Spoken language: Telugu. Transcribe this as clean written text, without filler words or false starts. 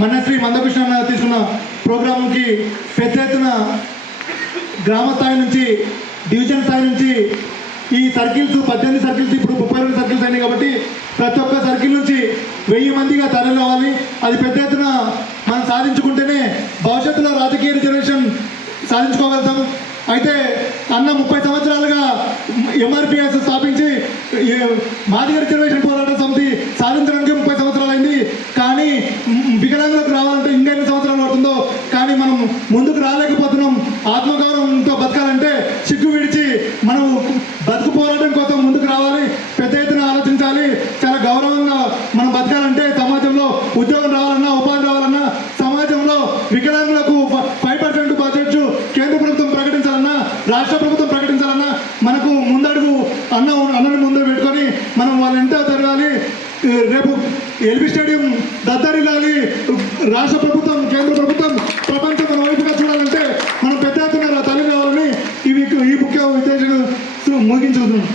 మన్నశ్రీ మందకృష్ణ తీసుకున్న ప్రోగ్రాంకి పెద్ద ఎత్తున గ్రామ స్థాయి నుంచి డివిజన్ స్థాయి నుంచి ఈ సర్కిల్స్ 18 సర్కిల్స్ ఇప్పుడు 32 సర్కిల్స్ అయినాయి కాబట్టి ప్రతి ఒక్క సర్కిల్ నుంచి 1000 మందిగా తరలి రావాలి. అది పెద్ద ఎత్తున మనం సాధించుకుంటేనే భవిష్యత్తులో రాజకీయ రిజర్వేషన్ సాధించుకోగలుగుతాం. అయితే అన్న 30 సంవత్సరాలుగా ఎంఆర్పిఎస్ స్థాపించి మాదిగ రిజర్వేషన్ పోరాట సమితి సాధించడానికి 30 సంవత్సరాలు అయింది. కానీ వికలాంగులకు రావాలంటే ఇంకా ఎన్ని సంవత్సరాలు పడుతుందో కానీ మనం ముందుకు రాలేకపోతున్నాం. ఆత్మగౌరవంతో బతకాలంటే సిగ్గు విడిచి మనం బతుకు పోరాటం కోసం ముందుకు రావాలి, పెద్ద ఎత్తున ఆలోచించాలి. చాలా గౌరవంగా మనం బతకాలంటే సమాజంలో ఉద్యోగం రావాలన్నా, ఉపాధి రావాలన్నా, సమాజంలో వికలాంగులకు 5% బడ్జెట్ కేంద్ర ప్రభుత్వం ప్రకటించాలన్నా, రాష్ట్ర ప్రభుత్వం ప్రకటించాలన్నా మనకు ముందడుగు అన్నని ముందు పెట్టుకొని మనం వాళ్ళ ఎంతో జరగాలి. రేపు ఎల్బీ స్టేడియం దద్దరిల్లాలి. రాష్ట్ర ప్రభుత్వం, కేంద్ర ప్రభుత్వం, ప్రపంచం మన వైపుగా చూడాలంటే మనం పెద్ద ఎత్తున తల్లి రావాలని ఈ ముఖ్య ఉద్దేశం ముగించుకుంటున్నాం.